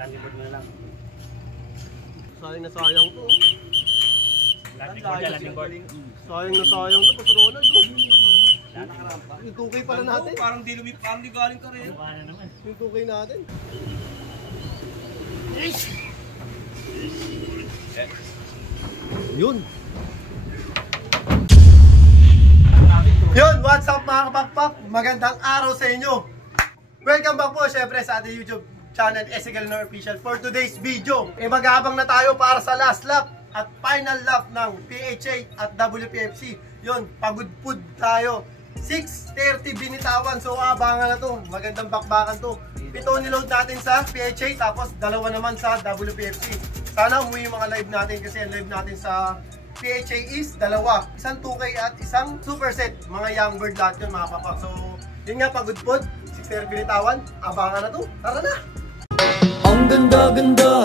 Landing board mo na lang. Sayang na sayang to. Landing board yan, landing board. Sayang na sayang to, Boss Ronald. Yung 2K pala natin. Parang di galing ka rin. Yung 2K natin. Yun. Yun, what's up mga kapakpak? Magandang araw sa inyo. Welcome back po syempre sa ating YouTube channel, SC Galinor Official. For today's video, mag-aabang na tayo para sa last lap at final lap ng PHA at WPFC. Yun, pagudpud tayo. 6:30 binitawan, so abangan na to. Magandang bakbakan to. 7 niload natin sa PHA, tapos 2 naman sa WPFC. Sana umuwi yung mga live natin kasi ang live natin sa PHA is 2. Isang 2K at isang superset. Mga young bird lahat yun mga papak. So, yun nga pagudpud. 6:30 binitawan. Abangan na to. Tara na! Ang ganda-ganda!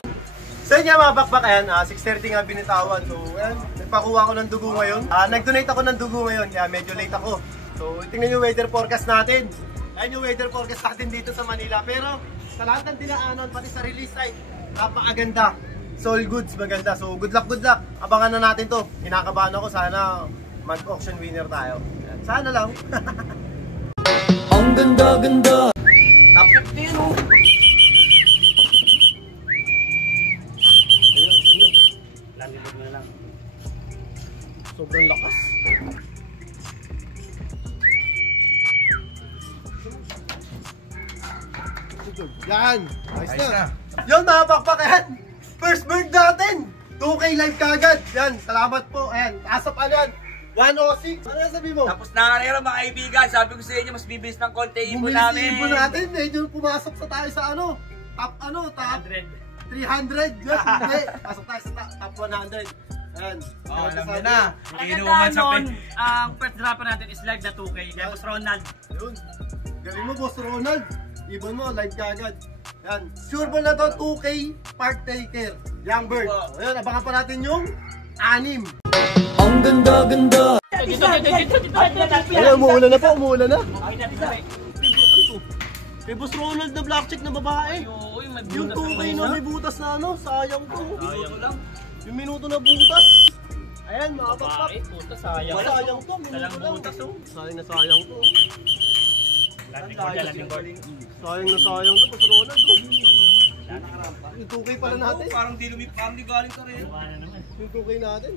So yun nga mga pakpak, ayan, 6:30 nga binitawan. So, ayan, nagpakuha ko ng dugo ngayon. Nag-donate ako ng dugo ngayon, kaya medyo late ako. So, tingnan yung weather forecast natin. Ayan yung weather forecast natin dito sa Manila. Pero, sa lahat ng dinaanan, pati sa release site, napakaganda. Soul goods, maganda. So, good luck, good luck. Abangan na natin to. Kinakabahan ako, sana mag-auction winner tayo. Ayan, sana lang. Ang ganda-ganda! Top 15, oh! Landing board mo na lang. Sobrang lakas. Yan! Ayos na! Yun mga pakpak, ayan! First bird natin! 2K live kagad! Yan! Salamat po! Ayan! Taas up agad! 106! Ano yung sabi mo? Tapos nakarera mga kaibigan, sabi ko sa inyo, mas bibilis ng konti ibon namin. Ibon natin! Medyo pumasok sa tayo sa ano? Top 100. 300! Yes! Hindi! Pasok tayo sa top 100! Ayan! Oh, alam mo na! Magandaan nun, ang first dropper natin is live na 2K. Kaya Boss Ronald. Yun! Galing mo, Boss Ronald! Ibon mo, live ka agad. Yan. Sure ball na to, 2K partaker. Young bird. So, ayan, abangan pa natin yung 6. Ang ganda-ganda. Ayan, umuulan na po, umuulan na. Kay Boss Ronald na black chick na babae. Yung 2K na may butas na ano, sayang to. Yung minuto na butas. Ayan, mga pakpak. Sayang. Sayang to, Salang butas to. Sayang na sayang to. Landing board yan, landing board. Sayang na sayang to, Boss Ronald. Yung 2K pala natin. Parang di galing ka rin. Yung 2K natin.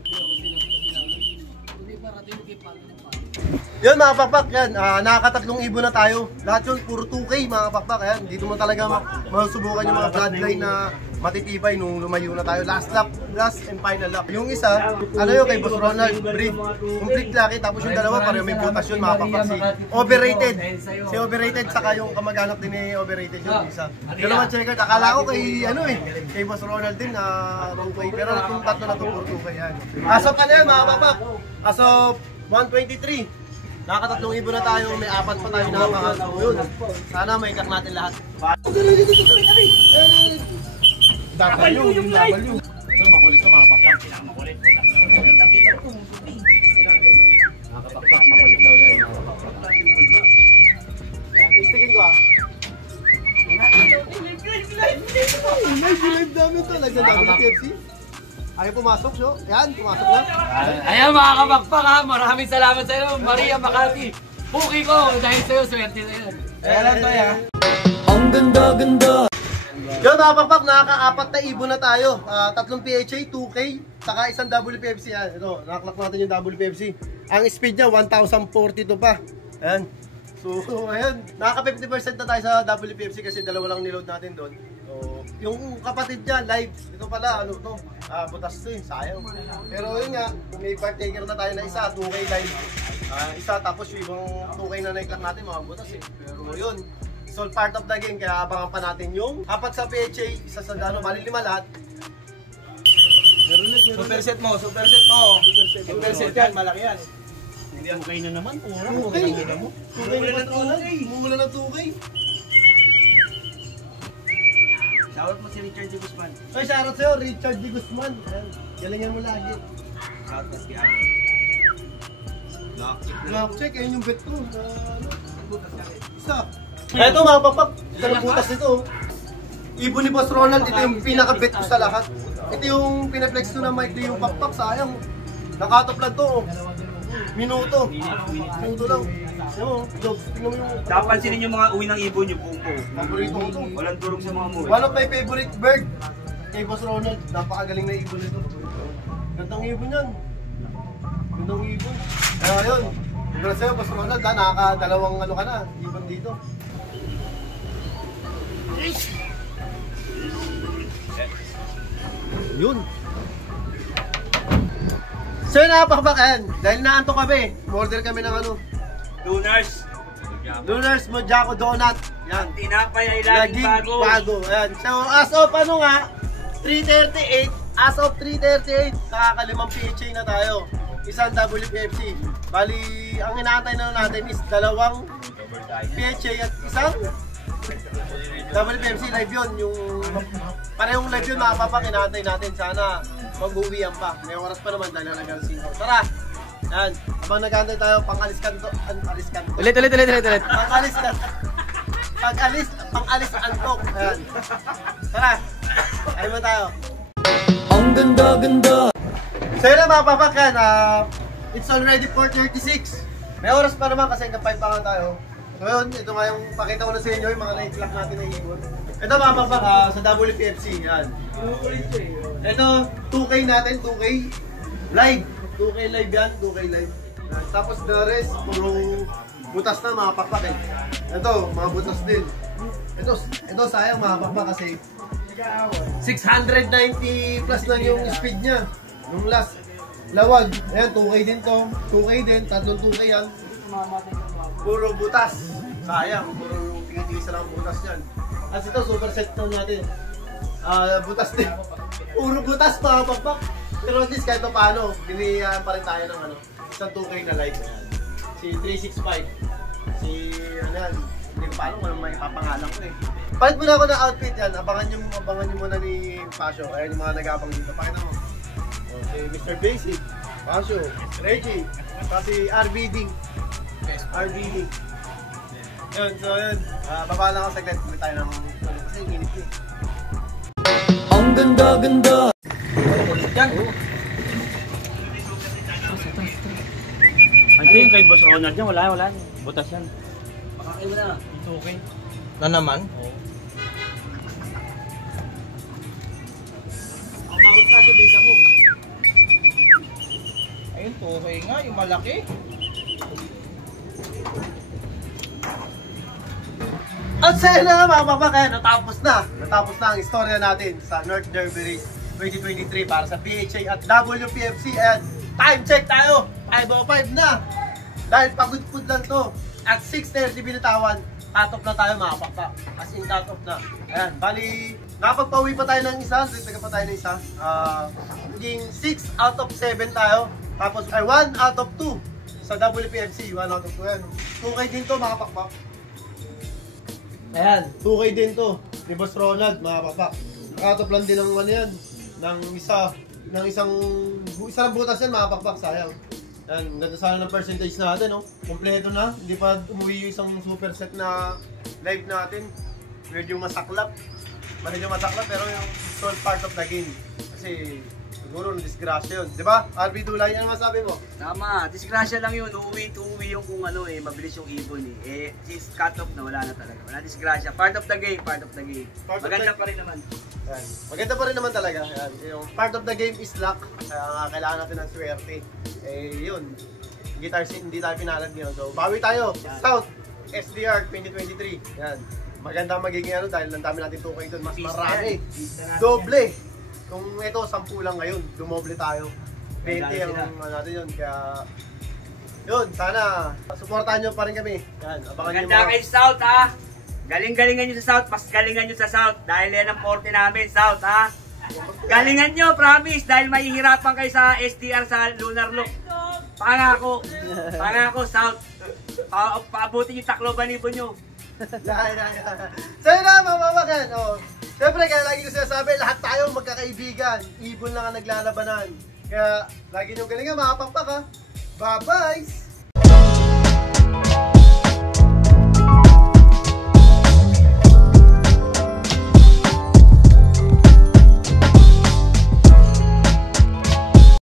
Yun mga pakpak, yan. Nakakatatlong ibon na tayo. Lahat yun, puro 2K mga pakpak. Yan. Dito mo talaga masusubukan yung mga bloodline na matitibay nung lumayo na tayo. Last lap, last and final lap. Yung isa, ano yun kay Boss Ronald, breed. Complete lucky, tapos yung dalawa pareho may butas yun mga pakpak. Si overrated. Si overrated, saka yung kamag-anak din ni overrated yun. Isa. Yung naman checker, akala ko kay ano kay Boss Ronald din na 2K. Pero itong tatlo na ito, puro 2K yan. As of ano yan mga pakpak? As of 123. Nakakatatlong ibon na tayo, may 4 pa tayo nakakahal. So yun, sana may ikak natin lahat. W, yung W. Ito, makulit ito mga pakpak. Makulit. Nakakapakpak, makulit daw yan. Istigin ko live namin ito, live na WPFC. Ayaw pumasok, so. Yan, pumasok na. Ayan mga kapakpak ha, maraming salamat sa iyo, Maria Makati. Puki ko, dahil sa iyo, swerte na yan. Kaya lang to ya. Ang ganda-ganda. Yun mga pakpak, nakaka-4 na ibon na tayo. 3 PHA, 2K, saka isang WPFC. Yan, ito, nakaklak natin yung WPFC. Ang speed niya, 1,042 pa. Ayan. So, ayan, nakaka-50% na tayo sa WPFC kasi 2 lang niload natin doon. So, yung kapatid niya, live. Ito pala, ano to? Butas to sayang. Pero yun nga, may partaker na tayo na isa, 2K live. Isa, tapos yung ibang 2K na na-clack natin, mga butas Pero yun, it's all part of the game, kaya abangan pa natin yung 4 sa PHA, isa sa Dano, bali 5 lahat. Superset mo. Superset yan, malaki yan. Hindi ang 2K na naman. 2K na 2K. Mumula na 2K. Shoutout mo si Richard D. Guzman. Ay, shoutout sa'yo, Richard D. Guzman. Galingan mo lagi. Shoutout si Ano. Lock check, ayun yung bet ko. Isa. Ito mga pakpak, isa ng butas nito. ibon ni Boss Ronald, ito yung pinaka-bet ko sa lahat. Ito yung pinaflex ko na mic, ito yung pakpak, sayang. Nakatop lang to, oh. Minuto lang. Yo, tingnan mo yung... Dapat pansinin yung mga uwi ng ibon yung bungko. Paborito ko to. Walang durog sa mga muwi. One of my favorite bird kay Boss Ronald. Napakagaling na ibon nito. Gandang ibon yan. Gandang ibon. Kaya yun. Congrats sa'yo, Boss Ronald. Nakakadalawang ano ka na. Ibon dito. Yun. So yun, napakbakan. Dahil naanto kami, order kami ng ano. Lunars Mojako Donut. Yan. Tinapay ay laging bago. Ayan. So as of ano nga, 3:38. As of 3:38, nakakalimang PHA na tayo. Isang WPFC. Bali, ang inaantay na natin is dalawang PHA at isang WPFC live yun. Yung parehong live yun, mga papak, inaantay natin. Sana mag-uwian pa. May oras pa naman dahil halagang 5. Tara! Yan. Habang nag-aantay tayo, pang-alis kanto. Ulit. Pang-alis kanto. Pang-alis antok. Ayan. Tara! Ayun mo tayo. Ang ganda. So yun na mga papak yan. It's already 4:36. May oras pa naman kasi hanggang 5 pa nga tayo. So yun, ito nga yung pakita ko na sa inyo yung mga night clock natin na ibon. Ito mga papak sa WPFC. Yan. Ito, 2K natin, 2K live. 2K live yan, 2K live. Tapos the rest, puro butas na mga pakpak eh. Ito, mga butas din. Ito sayang mga pakpak kasi 690 plus lang yung speed niya. Yung last, lawag. Ayan, 2K din to. 2K din, tatlong 2K yan. Puro butas. Sayang, puro tingin-tingin lang butas yan. At ito, super set to natin. Butas din. Puro butas mga pakpak. Pero at least kahit paano, biniyaan pa rin tayo ng ano, isang 2K na live. Si 365. Si ano yan, hindi ko paano kung may papangalan ko eh. Palit muna ako ng outfit yan, abangan nyo muna ni Pasio. Ayan yung mga nag-abang dito. Pakita mo. O, si Mr. Basic, Pasio, Reggie, si RBD. Yun, so yun. Baba lang ako saglit. Kumit tayo ng kasi yung init eh. Ang ganda. Yan. Ano yung kay Boss Ronald yan? Wala. Butas yan. Pakakay mo na. It's okay. Na naman? Oo. Ayun, tuhoy nga, yung malaki. At sa'yo na mga pakpak, natapos na ang istorya natin sa North Derby Race 2023 para sa PHA at WPFC. And time check tayo, 5:05 na. Dahil pagod-pud lang to. At 6:30 binitawan, cut-off na tayo mga pakpak. As in cut-off na. Ayan, bali, nakapagpauwi pa tayo ng isa, nagtaga pa tayo ng isa. Naging 6 out of 7 tayo. Tapos ay 1 out of 2 sa WPFC, 1 out of 2 yan. 2K din to mga pakpak. Ayan, 2K din to ni Boss Ronald mga pakpak. Nakatop lang din ng ano yan, ng isang butas yan mga pakpak, sayang. Ayan, ganda sana ng percentage natin, no? Kompleto na, hindi pa umuwi yung isang super set na live natin. Medyo masaklap pero it's all part of the game. Kasi siguro disgrasya yun, di ba? RB Dulay, ano masabi mo? Tama, disgrasya lang yun. Uuwi yung kung ano eh, mabilis yung ibon eh. Since cut-off na, wala na talaga. Wala disgrasya. Part of the game. Maganda pa rin naman. Yan. Maganda pa rin naman talaga. Yan. Yung part of the game is luck. Kaya kailangan natin ng swerte. Eh yun, hindi tayo pinalag niyo. So bawi tayo, South SDR 2023. Yan. Maganda magiging ano dahil ang dami natin tukay doon. Mas marami. Doble. Kung ito, 10 lang ngayon, dumoble tayo. 20 ang natin yun. Kaya, yun, sana, supportahan nyo pa rin kami. Yan, abangan nyo Maganda kay South ha. Galing-galingan nyo sa South, mas galingan nyo sa South. Dahil yan ang forte namin, South ha. Galingan nyo, promise. Dahil mahihirapan kayo sa STR sa Lunar Look. Pangako, South. Paabutin yung Tacloban ibon nyo. So yun na, mamawakan. Siyempre, kaya lagi ko sinasabi, lahat tayo magkakaibigan. Ibon lang ang naglalabanan. Kaya, lagi nyo galingan, mga pakpak ha. Bye-bye!